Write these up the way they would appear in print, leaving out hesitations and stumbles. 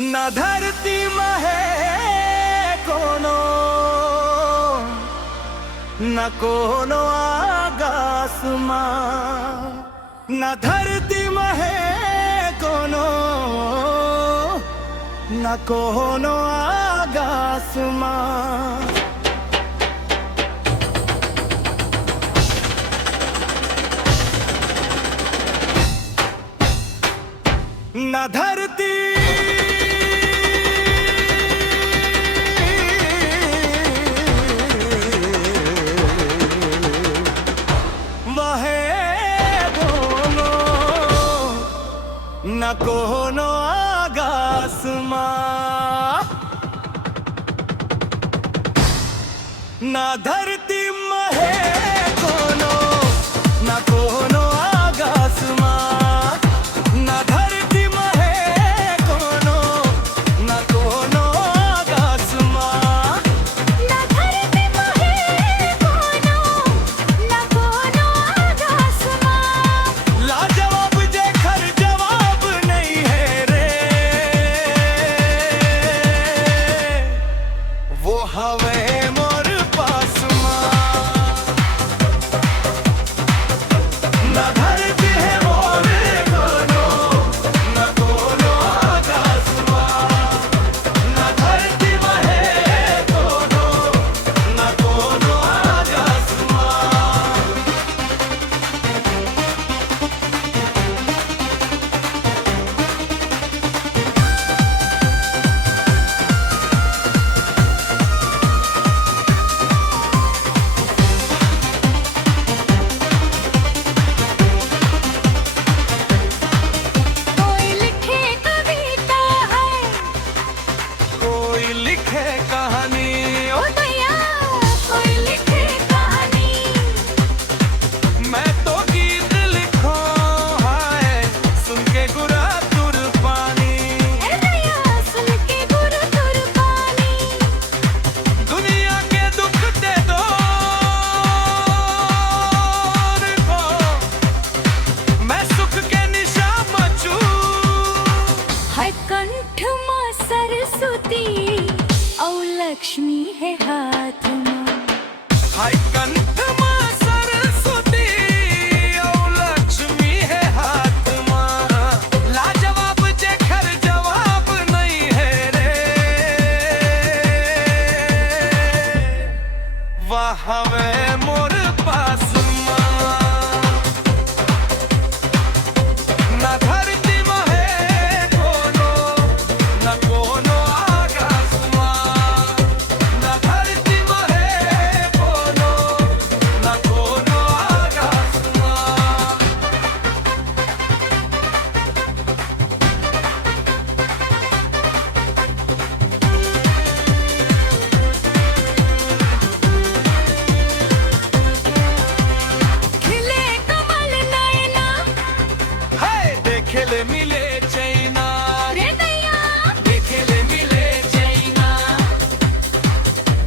ना धरती महे कोनो न कोनो आगासमा न धरती महे कोनो न कोनो आगासमा न धरती न कोनो आगासमा न धरती महे कोनो न कोनो आगासमा न धरती महे कोनो न कोनो आगासमा ना धरती महे कोनो ना कोनो आगासमा लाजवाब जेकर जवाब नहीं है रे वो हवे मोर पासमा न धरती है मोर कोनो न कोनो आगासमा न धरती महे कोनो न कोनो आगासमा कोई लिखे कविता है कोई लिखे कहानी ओ दया कोई लिखे कहानी मैं तो गीत लिखो है सुन के गुरा तुर पानी ए दया सुन के गुरु कुर्बानी दुनिया के दुख दे दो को मैं सुख के निशा मचू है कंठ मां सरस्वती औ लक्ष्मी है हाथ मां हाय कंठ मां सरस्वती और लक्ष्मी है हाथ मां लाजवाब जेकर जवाब नहीं है रे वाह वे मोर पासमा न धरती महे कोनो न कोनो आगासमा न धरती महे कोनो न कोनो आगासमा खिले कमल नयना है देखेले मिले चैना रे दया देखेले मिले चैना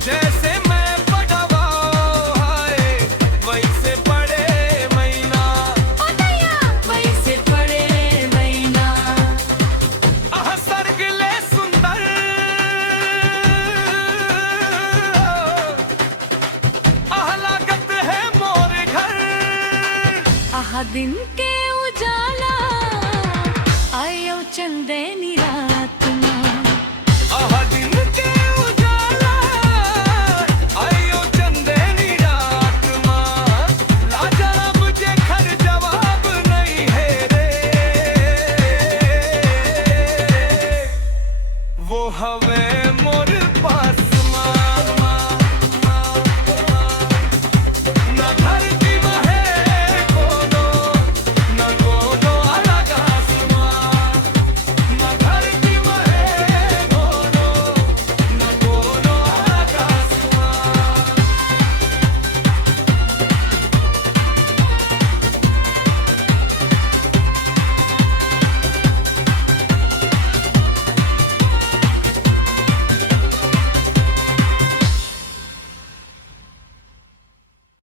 जैसे मैं पढ़वा है वैसे पढ़े मैना ओ दया वैसे पड़े मैना आह सर्गले सुंदर आह लागत है मोर घर आहा दिन के उजाला आयो चंदनी रात मां आह दिन के उजाला आयो चंदेनी रात मां लाजवाब जेकर जवाब नहीं है रे वो हवे